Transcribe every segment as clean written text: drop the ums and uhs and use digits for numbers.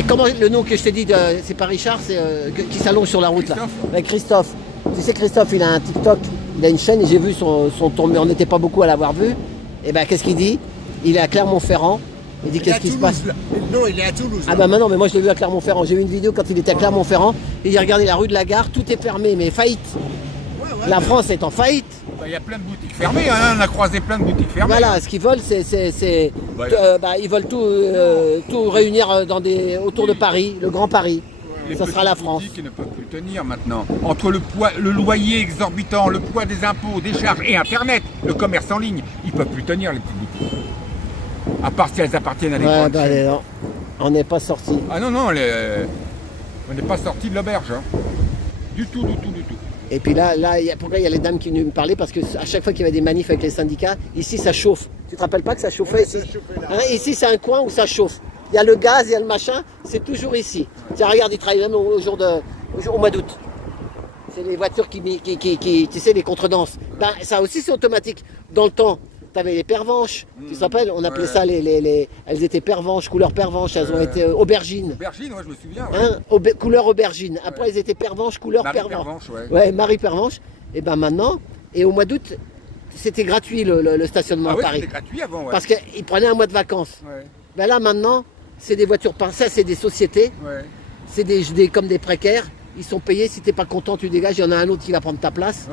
Et comment le nom que je t'ai dit, c'est pas Richard, c'est qui s'allonge sur la route là. Avec Christophe. Tu sais Christophe, il a un TikTok, il a une chaîne et j'ai vu son tournée, on n'était pas beaucoup à l'avoir vu. Et ben qu'est-ce qu'il dit? Il est à Clermont-Ferrand. Il dit qu'est-ce qui se passe? Non, il est à Toulouse. Ah bah maintenant, mais moi je l'ai vu à Clermont-Ferrand. J'ai vu une vidéo quand il était à Clermont-Ferrand. Il dit regardez la rue de la Gare, tout est fermé, mais faillite. La France est en faillite. Il y a plein de boutiques fermées, hein. On a croisé plein de boutiques fermées. Voilà, ce qu'ils veulent, ils veulent tout réunir autour de Paris, le Grand Paris. Ça sera la France. Les boutiques ne peuvent plus tenir maintenant. Entre le loyer exorbitant, le poids des impôts, des charges et Internet, le commerce en ligne, ils ne peuvent plus tenir les petites boutiques. À part si elles appartiennent à des grandes chaînes. Non, on n'est pas sorti. Ah non, on n'est pas sorti de l'auberge. Hein. Du tout. Et puis là, pourquoi il y a les dames qui venaient me parler? Parce que à chaque fois qu'il y avait des manifs avec les syndicats, ici ça chauffe. Tu te rappelles pas que ça chauffait ici? Ici c'est un coin où ça chauffe. Il y a le gaz, il y a le machin, c'est toujours ici. Tiens, regarde, ils travaillent même au mois d'août. C'est les voitures qui, tu sais, les contredanses. Ben, ça aussi c'est automatique. Dans le temps, tu avais les pervenches, tu te rappelles? On appelait ça elles étaient pervenches, couleur pervenche, elles ont été aubergines. Aubergines, ouais, je me souviens. Ouais. Hein, couleur aubergine. Après, elles étaient pervenches, couleur pervenche. Ouais, Marie Pervenche. Et ben maintenant, et au mois d'août, c'était gratuit le stationnement à Paris. C'était gratuit avant, ouais. Parce qu'ils prenaient un mois de vacances. Ouais. Ben là maintenant, c'est des voitures, ça c'est des sociétés, c'est comme des précaires. Ils sont payés, si t'es pas content, tu dégages. Il y en a un autre qui va prendre ta place.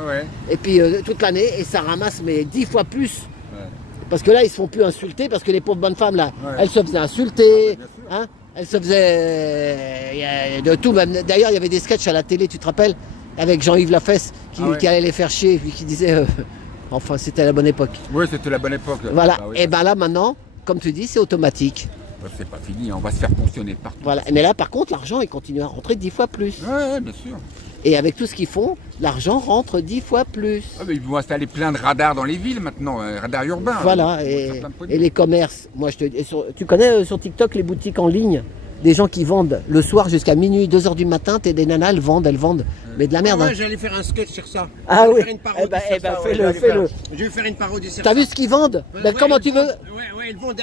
Et puis toute l'année, et ça ramasse mais 10 fois plus. Parce que là, ils se font plus insulter, parce que les pauvres bonnes femmes, là, elles se faisaient insulter, hein, elles se faisaient de tout. D'ailleurs, il y avait des sketchs à la télé, tu te rappelles, avec Jean-Yves Lafesse, qui allait les faire chier, puis qui disait, enfin, c'était la bonne époque. Oui, c'était la bonne époque. Voilà, et ben là, maintenant, comme tu dis, c'est automatique. C'est pas fini, on va se faire ponctionner partout. Voilà, mais là, par contre, l'argent, il continue à rentrer 10 fois plus. Oui, bien sûr. Et avec tout ce qu'ils font, l'argent rentre 10 fois plus. Ah, mais ils vont installer plein de radars dans les villes maintenant, radars urbains. Voilà, et les commerces. Moi, tu connais sur TikTok les boutiques en ligne, des gens qui vendent le soir jusqu'à minuit, 2 h du matin, t'es des nanas, elles vendent. Mais de la merde. Ouais, j'allais faire un sketch sur ça. Ah oui. Fais-le. Je vais faire une parodie sur ça. T'as vu ce qu'ils vendent? Ben, comment tu veux? Ouais, ils vendent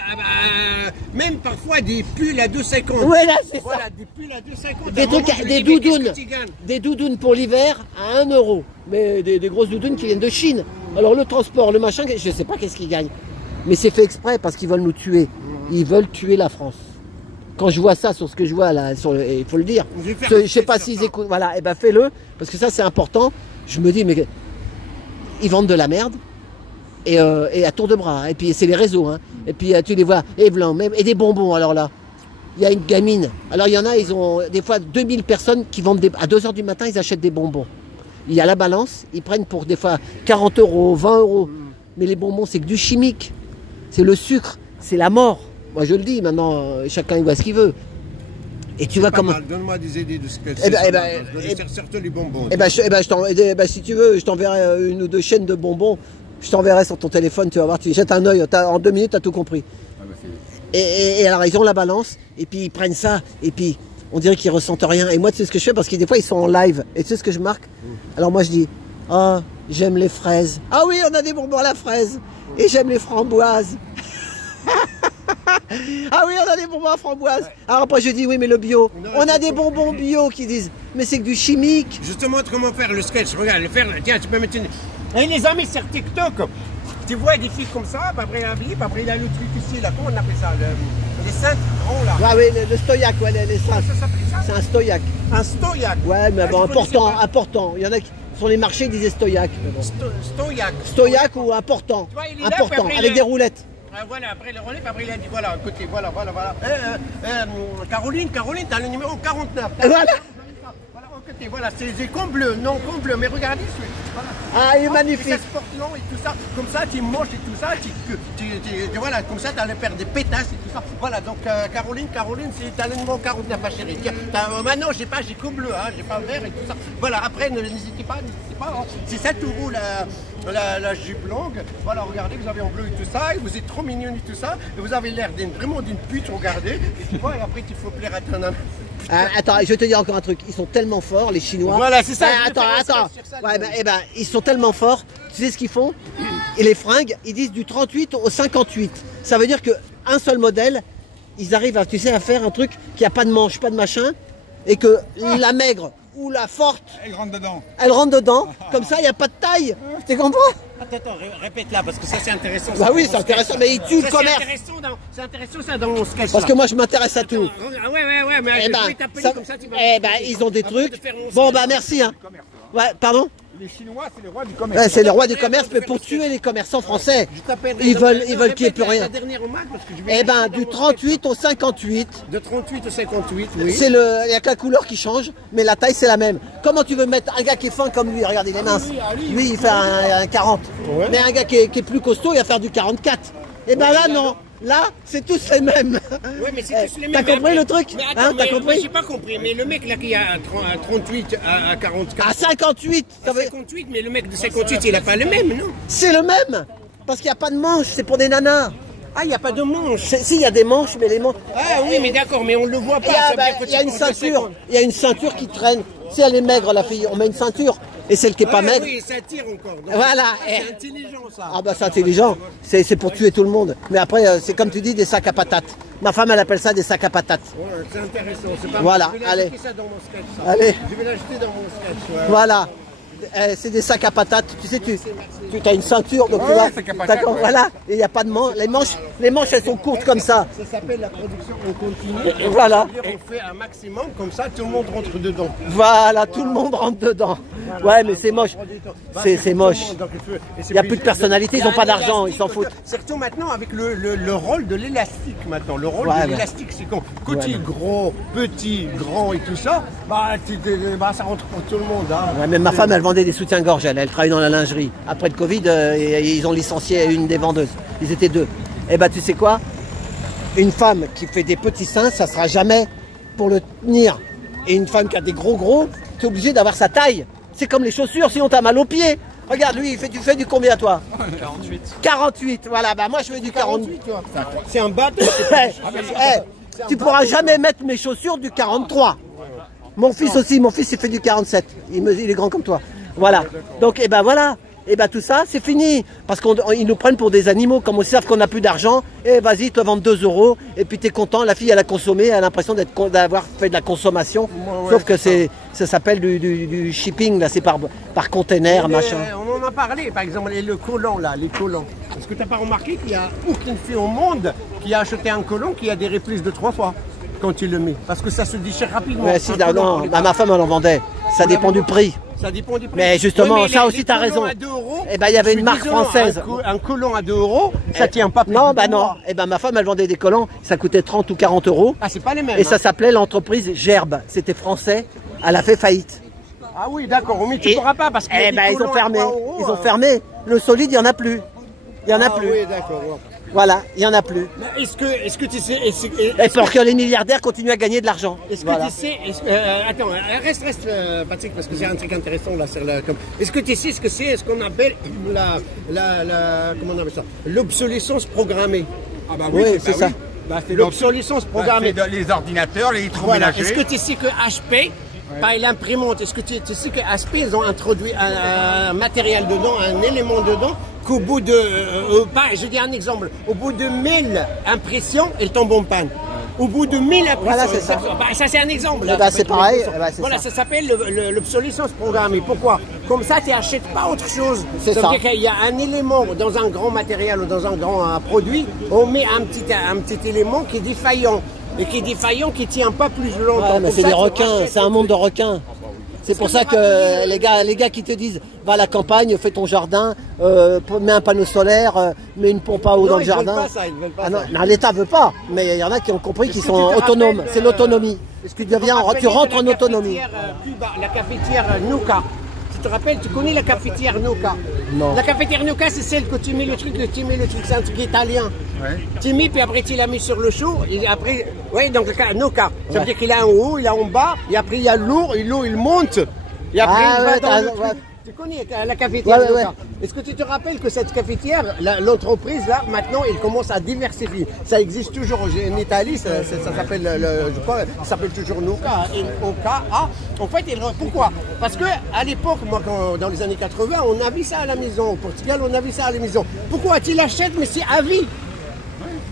même parfois des pulls à 2,50. Ouais, là, c'est ça. Des pulls à 2,50. Des doudounes pour l'hiver à 1 €. Mais des grosses doudounes qui viennent de Chine. Alors le transport, le machin, je sais pas qu'est-ce qu'ils gagnent. Mais c'est fait exprès parce qu'ils veulent nous tuer. Ils veulent tuer la France. Quand je vois ça sur ce que je vois là, il faut le dire. Je sais pas s'ils écoutent. Voilà, et ben fais-le, parce que ça c'est important. Je me dis, mais ils vendent de la merde et à tour de bras. Et puis c'est les réseaux. Hein. Et puis tu les vois, et blancs, même, et des bonbons. Alors là, il y a une gamine. Alors il y en a, ils ont des fois 2000 personnes qui vendent à 2 h du matin, ils achètent des bonbons. Il y a la balance, ils prennent pour des fois 40 €, 20 €. Mais les bonbons, c'est que du chimique. C'est le sucre, c'est la mort. Moi je le dis, maintenant chacun il voit ce qu'il veut. Et tu vois comment. Donne-moi des idées de ce que c'est. Surtout les bonbons. Si tu veux, je t'enverrai 1 ou 2 chaînes de bonbons. Je t'enverrai sur ton téléphone, tu vas voir, tu jettes un œil, en 2 minutes, tu as tout compris. Et alors ils ont la balance, et puis ils prennent ça, et puis on dirait qu'ils ressentent rien. Et moi tu sais ce que je fais, parce que des fois ils sont en live, et tu sais ce que je marque? Alors moi je dis, ah, j'aime les fraises. Ah oui, on a des bonbons à la fraise. Et j'aime les framboises. Ah oui, on a des bonbons à framboises. Alors après je dis oui, mais le bio. On a des bonbons bio qui disent, mais c'est que du chimique. Je te montre comment faire le sketch. Regarde, tiens, tu peux mettre une. Et les amis sur TikTok, tu vois des filles comme ça, après il y a le truc ici, là, comment on appelle ça? Les cintres grands là. Ah oui, le stoïaque, ouais, les cintres. Ça s'appelle ça? C'est un stoïaque. Un stoïaque. Ouais, mais bon, important. Il y en a qui, sur les marchés, ils disaient stoïaque. Bon. Stoïaque. Stoïaque ou important. Tu vois, il est important, là, avec des roulettes. Voilà, après le relais, après il a dit, voilà, écoutez, voilà. Caroline, t'as le numéro 49. Voilà. Voilà, c'est des cons bleus, non cons bleus, mais regardez celui. Voilà. Ah, il est magnifique. Ça se porte long et tout ça, comme ça tu manges et tout ça, voilà, comme ça tu allais faire des pétasses et tout ça. Voilà, donc Caroline, t'as le numéro 49, ma chérie. Maintenant, j'ai cons bleus, hein, j'ai pas vert et tout ça. Voilà, après, n'hésitez pas, hein. C'est 7 € la jupe longue. Voilà, regardez, vous avez en bleu et tout ça, et vous êtes trop mignonne et tout ça, et vous avez l'air vraiment d'une pute, regardez. Et tu vois, et après, il faut plaire à ton ami. Attends, je vais te dire encore un truc. Ils sont tellement forts, les Chinois. Voilà, c'est ça. Attends. Ouais, ils sont tellement forts. Tu sais ce qu'ils font? Et les fringues, ils disent du 38 au 58. Ça veut dire qu'un seul modèle, ils arrivent à, tu sais, à faire un truc qui a pas de manche, pas de machin, et que la maigre ou la forte, elle rentre dedans, comme ça il n'y a pas de taille. Tu comprends? Attends, répète là, parce que ça c'est intéressant. Bah oui, c'est intéressant, mais il tue le commerce. C'est intéressant ça dans mon sketch. Parce que moi je m'intéresse à tout. Ah ouais, mais Eh je ben, vais t'appeler ça- comme ça, tu vas... eh ben, ils ont des trucs. Bon, bah merci. Hein. Ouais, pardon? Les Chinois, c'est les rois du commerce. Ouais, c'est le roi du commerce, mais pour tuer les commerçants français, ils veulent qu'il n'y ait plus rien. Eh ben, du 38 au 58, De 38 au 58, oui. c'est le, il n'y a que la couleur qui change, mais la taille c'est la même. Comment tu veux mettre un gars qui est fin comme lui, regarde, il est mince. Lui, il fait un 40. Ouais. Mais un gars qui est plus costaud, il va faire du 44. Eh ben là, non. Là, c'est tous les mêmes. Ouais, mais c'est tous les mêmes. T'as compris le truc? Mais attends, Hein, t'as moi, compris? j'ai pas compris. Mais le mec là qui a à 38, à 44, À 58, ça à veut- 58, mais le mec de 58, il a pas le même, non? c'est le même. Parce qu'il n'y a pas de manche, c'est pour des nanas. Ah, il n'y a pas de manche. Si, il y a des manches, mais les manches. Ah oui, mais d'accord, mais on le voit pas. Il y a, ça veut dire que il y a tu une portes le ceinture, 50. il y a une ceinture qui traîne. Si elle est maigre, la fille, on met une ceinture. Et celle qui est pas Ouais, maigre, oui, ça tire encore. Donc, Voilà. C'est intelligent ça. ah bah c'est intelligent. C'est pour tuer tout le monde. Mais après, c'est comme tu dis, des sacs à patates. Ma femme, elle appelle ça des sacs à patates. Ouais, c'est intéressant. C'est pas Voilà, mal. Je vais allez. l'ajouter ça dans mon sketch. Ça. Allez. Je vais l'ajouter dans mon sketch. Ouais. Voilà. C'est des sacs à patates. Tu sais, tu as une ceinture, donc tu Ouais, vois. sac à patates, D'accord, ouais. voilà. Et il n'y a pas de manches. Les manches, elles sont courtes comme ça. Ça s'appelle la production en continu. Et voilà. C'est-à-dire, on fait un maximum, comme ça tout le monde rentre dedans. Voilà, tout le monde rentre dedans. Ouais, mais c'est moche. C'est moche. Il n'y a plus de personnalité, ils n'ont pas d'argent, ils s'en foutent. Surtout maintenant avec le rôle de l'élastique maintenant. Le rôle Ouais, de ouais. l'élastique, c'est quand tu es gros, petit, grand et tout ça, bah, ça rentre pour tout le monde. Hein. Ouais, même ma femme, elle vendait des soutiens-gorge, elle travaille dans la lingerie. Après le Covid, ils ont licencié une des vendeuses. Ils étaient deux. Et bah tu sais quoi? Une femme qui fait des petits seins, ça sera jamais pour le tenir. Et une femme qui a des gros, tu es obligé d'avoir sa taille. C'est comme les chaussures, sinon t'as mal aux pieds. Regarde, lui, tu fais du combien toi? 48. 48, voilà, bah moi je fais du 48. Tu vois. C'est un bateau. Tu pourras jamais mettre mes chaussures du 43. Mon fils aussi, mon fils il fait du 47. Il est grand comme toi. Voilà. Donc, et ben voilà. Et ben tout ça, c'est fini. Parce qu'ils nous prennent pour des animaux. Comme ils savent qu'on n'a plus d'argent, et vas-y, ils te vendent 2 €. Et puis tu es content. La fille, elle a consommé. Elle a l'impression d'avoir fait de la consommation. Ouais, Sauf que ça s'appelle du shipping. Là, c'est par container, machin. On en a parlé, par exemple, le collant là, les collants. Est-ce que tu n'as pas remarqué qu'il n'y a aucune fille au monde qui a acheté un collant qui a des plus de 3 fois quand tu le mets? Parce que ça se déchire rapidement. Mais si, Un collant, non, on les bah, ma femme, elle en vendait. Ça dépend du prix. Ça dépend du prix. Mais justement, Ouais, ça les- aussi, les t'as collants raison. à 2 €, Eh ben, il y avait je une suis marque désolé, française. Un collant à 2 €, ça tient pas plus Non, de bah 2 non. mois. Et ben ma femme, elle vendait des collants. Ça coûtait 30 ou 40 €. Ah, c'est pas les mêmes. Et ça hein. s'appelait l'entreprise Gerbe. C'était français. Elle a fait faillite. Ah oui, d'accord, mais tu Et- pourras pas parce que. Eh ben, ils ont fermé. Ils ont fermé. Le solide, il n'y en a plus. Il n'y en a plus. Ah oui, d'accord. Ouais. Voilà, il n'y en a plus. Mais Est-ce que tu sais. Et pour que les milliardaires continuent à gagner de l'argent. Est-ce que Voilà. tu sais, attends, reste, Patrick, parce que c'est un truc intéressant là sur la. Est-ce que tu sais ce que c'est, ce qu'on appelle comment on appelle ça, l'obsolescence programmée. Ah bah Oui, oui, c'est ça. Bah, c'est dans- L'obsolescence bah, programmée. c'est dans les ordinateurs, les Voilà. électroménagers. Est-ce que tu sais que HP, par l'imprimante, est-ce que tu sais que HP, ils ont introduit un matériel dedans, un élément dedans, qu'au bout de, je dis un exemple, au bout de 1000 impressions, elle tombe en panne. Au bout de 1000 impressions. Voilà, c'est ça. Bah, ça, c'est un exemple. Eh ben, c'est pareil. Eh ben, c'est Voilà, ça. ça s'appelle l'obsolescence programmée. Pourquoi? Comme ça, tu n'achètes pas autre chose. C'est ça. veut dire qu'il y a un élément dans un grand matériel ou dans un grand produit, on met un petit élément qui est défaillant. Et qui est défaillant, qui ne tient pas plus longtemps. Ouais, mais Comme c'est ça, des tu requins. rachètes C'est un le monde de truc. requins. C'est pour ça que les gars qui te disent va à la campagne, fais ton jardin, mets un panneau solaire, mets une pompe à eau Non, dans le ils veulent jardin. pas ça, ils veulent pas Ah non, ça. non, l'État veut pas, mais il y en a qui ont compris qu'ils Est-ce sont que tu te autonomes. rappelles, C'est l'autonomie. Est-ce que tu deviens, Je me tu rappelle rentres de en la autonomie. cafetière, Cuba, la cafetière Nuka. Tu te rappelles, tu connais la cafetière Nuka? Non. La cafetière Nuka, c'est celle que tu mets le truc, c'est un truc italien. Ouais. Tu mets, puis après tu l'as mis sur le chaud, et après, oui, donc Nuka. Ça veut dire qu'il a en haut, il a en bas, et après il y a l'eau, et l'eau il monte, et après Ah il va ouais, dans t'as le raison, truc. ouais. Tu connais la cafetière Ouais, ouais, Nuka. Est-ce que tu te rappelles que cette cafetière, l'entreprise là, maintenant, elle commence à diversifier. Ça existe toujours en Italie, ça s'appelle, je crois, ça s'appelle toujours Nuka, N-O-K-A. En fait, pourquoi? Parce que à l'époque, moi, dans les années 80, on a vu ça à la maison. Au Portugal, on a vu ça à la maison. Pourquoi tu l'achètes, mais c'est à vie?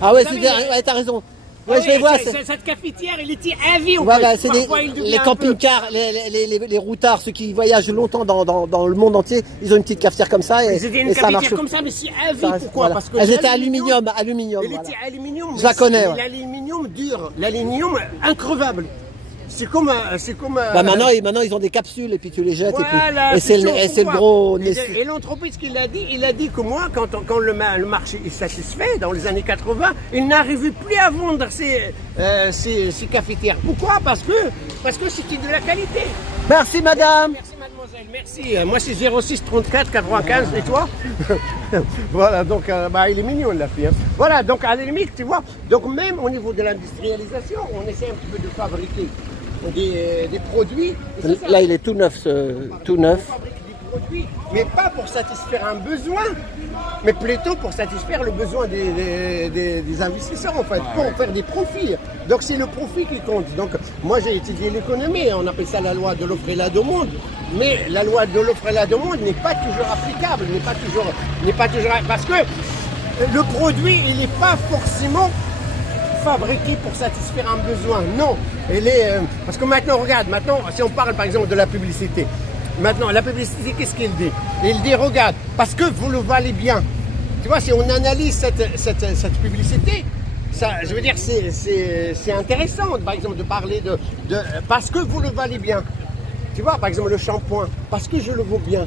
Ah ouais, Vous c'est savez, ouais, t'as raison. Ouais, je vais voir. Cette cafetière, il était à vie. Voilà, c'est les camping-cars, les routards, ceux qui voyagent longtemps dans le monde entier, ils ont une petite cafetière comme ça et, c'était une et ça marche. cafetière comme ça, mais c'est à vie. Ça, Pourquoi? voilà. Parce que elles étaient aluminium. Elle était aluminium. Je la connais. Ouais. L'aluminium dur, l'aluminium increvable. C'est comme bah maintenant ils ont des capsules et puis tu les jettes voilà, et c'est le gros. Et l'entreprise qu'il a dit que moi, quand le marché est satisfait dans les années 80, il n'arrivait plus à vendre ces cafetières. Pourquoi? Parce que c'était de la qualité. Merci madame. Merci mademoiselle, merci. Moi c'est 06 34 95 et toi? Voilà, donc il est mignon la fille. Hein. Voilà, donc à la limite, tu vois, donc même au niveau de l'industrialisation, on essaie un petit peu de fabriquer des produits. Là, il est tout neuf, tout neuf. On fabrique des produits, mais pas pour satisfaire un besoin, mais plutôt pour satisfaire le besoin des investisseurs, en fait, pour faire des profits. Donc, c'est le profit qui compte. Donc, moi, j'ai étudié l'économie, on appelle ça la loi de l'offre et la demande. Mais la loi de l'offre et la demande n'est pas toujours applicable, n'est pas toujours, parce que le produit, il n'est pas forcément fabriqué pour satisfaire un besoin. Non, parce que maintenant, regarde, si on parle par exemple de la publicité, maintenant la publicité, qu'est-ce qu'il dit? Il dit, regarde, parce que vous le valez bien. Tu vois, si on analyse cette publicité, ça, je veux dire, c'est intéressant, par exemple, de parler de parce que vous le valez bien. Tu vois, par exemple, le shampoing, parce que je le vaux bien.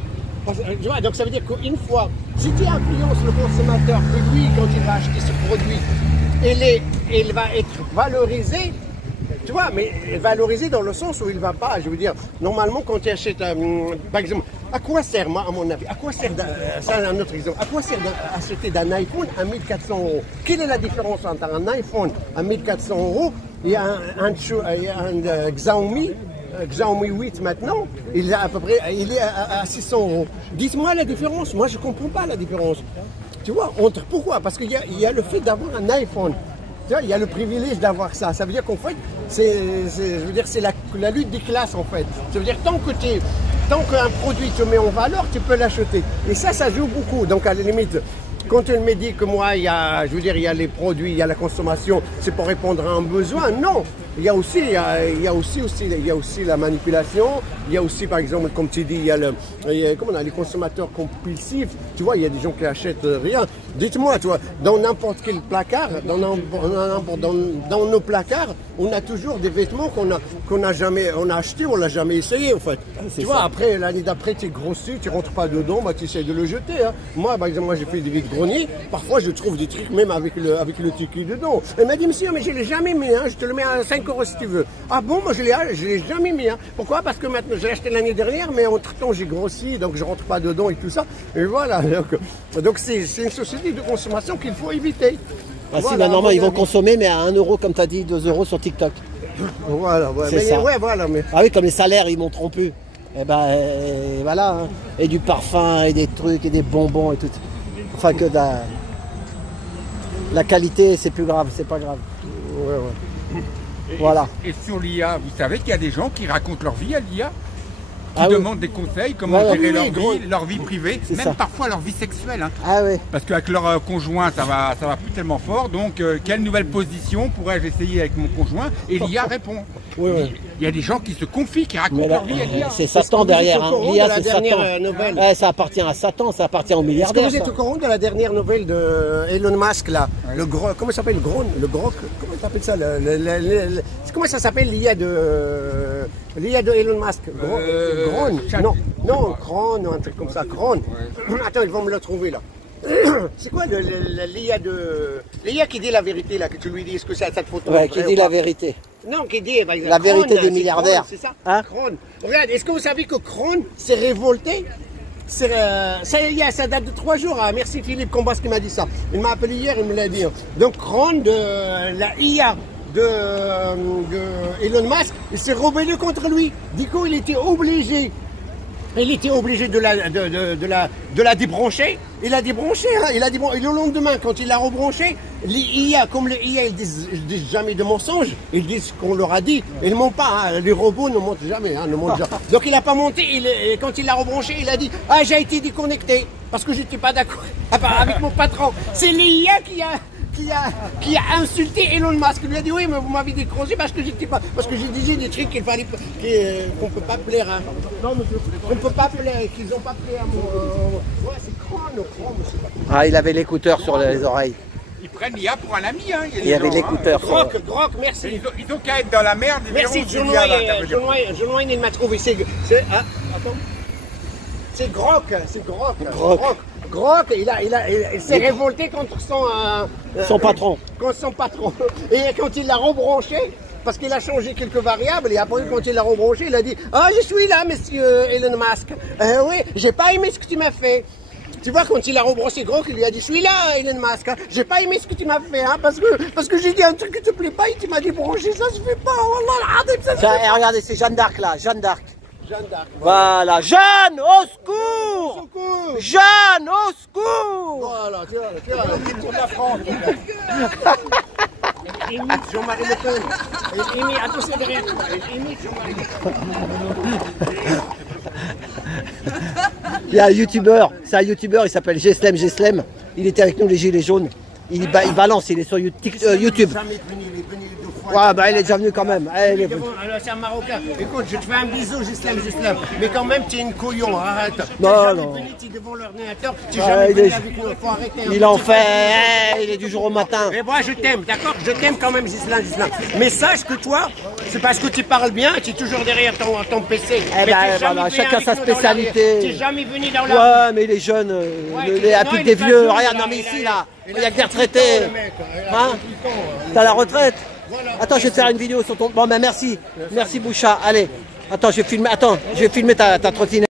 Tu vois, donc ça veut dire qu'une fois, si tu influences le consommateur, que lui, quand il va acheter ce produit, il va être valorisé, tu vois, mais valorisé dans le sens où il va pas, je veux dire, normalement quand tu achètes, par exemple, à quoi sert, moi, à mon avis, à quoi sert, ça un autre exemple, à quoi sert d'acheter d'un iPhone à 1400 €? Quelle est la différence entre un iPhone à 1400 € et un Xiaomi 8 maintenant, il est à peu près, il est à 600 €. Dites-moi la différence, moi je comprends pas la différence. Tu vois, pourquoi? Parce qu'il y a le fait d'avoir un iPhone. Tu vois, il y a le privilège d'avoir ça. Ça veut dire qu'en fait, c'est la lutte des classes en fait. Ça veut dire tant qu'un produit te met en valeur, tu peux l'acheter. Et ça joue beaucoup. Donc à la limite, quand elle me dit que moi, il y a les produits, il y a la consommation, c'est pour répondre à un besoin. Non, il y a aussi la manipulation. Il y a aussi, par exemple, comme tu dis, il y a les consommateurs compulsifs. Tu vois, il y a des gens qui achètent rien. Dites-moi, tu vois, dans n'importe quel placard, dans nos placards, on a toujours des vêtements qu'on a jamais, on a acheté, on l'a jamais essayé, en fait. Tu vois, après l'année d'après, tu es grossi, tu rentres pas dedans, tu essayes de le jeter. Hein. Moi, par exemple, j'ai fait des vide-greniers. Parfois, je trouve des trucs même avec le ticket dedans. Elle m'a dit, monsieur, mais je l'ai jamais mis. Hein. Je te le mets à 5 € si tu veux. Ah bon, moi je l'ai jamais mis. Hein. Pourquoi? Parce que maintenant, je l'ai acheté l'année dernière, mais entre-temps, j'ai grossi, donc je rentre pas dedans et tout ça. Et voilà. Donc c'est une société de consommation qu'il faut éviter. Ah voilà, si, normalement, ils vont consommer, mais à 1 € comme tu as dit, 2 € sur TikTok. Voilà, ouais. C'est ça. Ouais, voilà, mais... Ah oui, comme les salaires, ils monteront plus. Et voilà. Hein. Et du parfum, et des trucs, et des bonbons, et tout. Enfin, que la qualité, c'est plus grave, c'est pas grave. Ouais. Voilà. Et sur l'IA, vous savez qu'il y a des gens qui racontent leur vie à l'IA, qui demandent des conseils, comment gérer leur vie privée, même parfois leur vie sexuelle. Hein. Ah oui. Parce qu'avec leur conjoint, ça va plus tellement fort. Donc, quelle nouvelle position pourrais-je essayer avec mon conjoint? Et l'IA répond. Oui. Il y a des gens qui se confient, qui racontent leur vie à l'IA. C'est Satan derrière. Hein. L'IA, c'est Satan. Ouais, ça appartient à Satan, ça appartient aux milliardaires. Est-ce que vous êtes au courant de la dernière nouvelle de Elon Musk là? Ouais. Comment ça s'appelle? Comment ça s'appelle ça? Comment ça s'appelle l'IA de Elon Musk? Cron, un truc comme ça, Cron. Ouais. Attends, ils vont me le trouver là. C'est quoi l'IA qui dit la vérité là, que tu lui dis? Est-ce que c'est cette photo? Ouais, qui dit la vérité. Non, qui dit par exemple, la vérité des milliardaires. C'est ça, hein? Cron. Regarde, est-ce que vous savez que Cron s'est révolté? Ça date de 3 jours. Hein. Merci Philippe Combas qui m'a dit ça. Il m'a appelé hier, il me l'a dit. Donc Cron de la IA de Elon Musk, il s'est rebellé contre lui. Du coup, il était obligé de la débrancher. Il a débranché, hein. Et le lendemain, quand il l'a rebranché, l'IA, comme les IA, ils disent jamais de mensonges, ils disent ce qu'on leur a dit. Ils ne mentent pas, hein. Les robots ne mentent jamais, hein, Donc il n'a pas monté, et quand il l'a rebranché, il a dit « Ah, j'ai été déconnecté, parce que je n'étais pas d'accord avec mon patron. » C'est l'IA qui a insulté Elon Musk. Il lui a dit oui, mais vous m'avez décroché parce que j'étais pas, parce que j'ai dit des trucs qu'on peut pas plaire. Hein. Non, on peut pas plaire, qu'ils ont pas plaire à mon. Ouais, c'est grand, monsieur. Ah, il avait l'écouteur sur les oreilles. Ils prennent l'IA pour un ami, hein. Il y avait l'écouteur. Groc, merci. Ils ont qu'à être dans la merde. Merci, John Wayne, il m'a trouvé. Attends. C'est Groc. Groc, il s'est révolté contre son patron. Contre son patron. Et quand il l'a rebranché, parce qu'il a changé quelques variables, et après quand il l'a rebranché, il a dit « Ah, je suis là, monsieur Elon Musk. Oui, j'ai pas aimé ce que tu m'as fait. » Tu vois, quand il a rebranché Groc, il lui a dit « Je suis là, Elon Musk. Hein. J'ai pas aimé ce que tu m'as fait, hein, parce que j'ai dit un truc qui te plaît pas, et tu m'as dit brancher, ça se fait pas. Wallah, ça se fait pas. Regardez, c'est Jeanne d'Arc là, Jeanne d'Arc. Jeanne d'Arc. Voilà, Jeanne, au secours! Jeanne, au secours! Voilà, tu vois, pour la France. Il imite Jean-Marie Le Pen. Il imite, attention derrière. Il imite Jean-Marie Le Pen. Il y a un youtubeur, c'est un youtubeur, il s'appelle Geslem. Il était avec nous les Gilets jaunes. Il balance, il est sur YouTube. Il est venu les deux fois. Ouais, bah il est déjà venu quand même. Alors c'est un Marocain. Écoute, je te fais un bisou, Geslem. Mais quand même, tu es une couillon, arrête. Non. Tu es devant l'ordinateur, tu es jamais venu avec nous, faut arrêter. Il en fait, il est du jour au matin. Mais moi, je t'aime, d'accord? Je t'aime quand même, Geslem. Mais sache que toi, c'est parce que tu parles bien, tu es toujours derrière ton PC. Eh ben voilà, chacun sa spécialité. Tu n'es jamais venu dans la... Ouais, mais les jeunes, plus des vieux. Regarde, non mais ici là, il y a que des retraités. Hein? T'as la retraite? Attends, je vais te faire une vidéo sur ton... Bon ben merci Boucha, allez. Attends, je vais filmer ta trottinette.